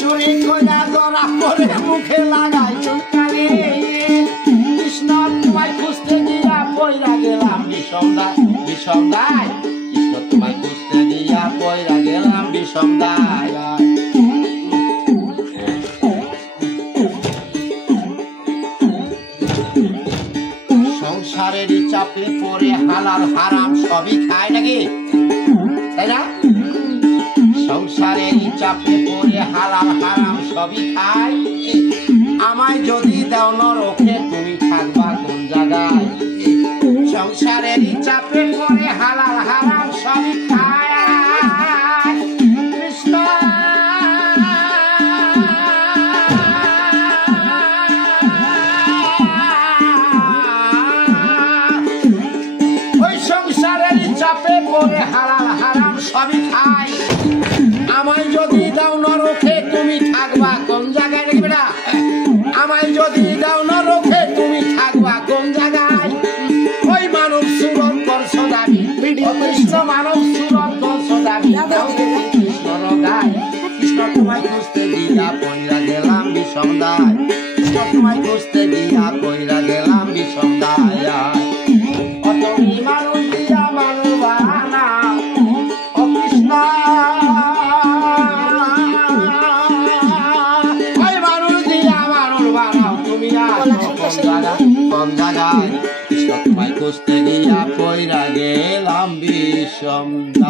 চুরি কইরা ধরা পরে মুখে লাগাই চুনকালি কৃষ্ণ তোমায় খুঁজতে দিয়া পয়রা গেলাম বিষমদায় বিষমদায় কৃষ্ণ তোমায় খুঁজতে দিয়া পয়রা গেলাম বিষমদায় সংসারেরই চাপে পড়ে হালাল হারাম সবই খায় নাকি তাই না সংসারেরই চাপে পড়ে হালাল হারাম সবই খায় আমায় যদি দাও নরকে তুমি থাকবা কোন জায়গায় সংসারেরই চাপে পড়ে হালাল হারাম সবই খায় কৃষ্ণ চাপে পড়ে হালাল হারাম সবই খাই আমায় যদি দাও নরকে তুমি থাকবা কোন জায়গায় নাকি বেটা আমায় যদি দাও নরকে তুমি থাকবা কোন জায়গায় ওই মানব সুরত করছো দাবি কৃষ্ণ মানব সুরত করছো দাবি কৃষ্ণর গায় কৃষ্ণ তোমায় খুঁজতে দিয়া পয়রা গেলাম বিষমদায় কৃষ্ণ তোমায় খুঁজতে দিয়া পয়রা গেলাম বিষমদায় তুমি মানুষ দিয়া মানুষ বানাও ও কৃষ্ণ ওই মানুষ দিয়া মানুষ বানাও তুমি কম জায়গায় কৃষ্ণ তোমায় খুঁজতে দিয়া পয়রা গেলাম বিষমদায়।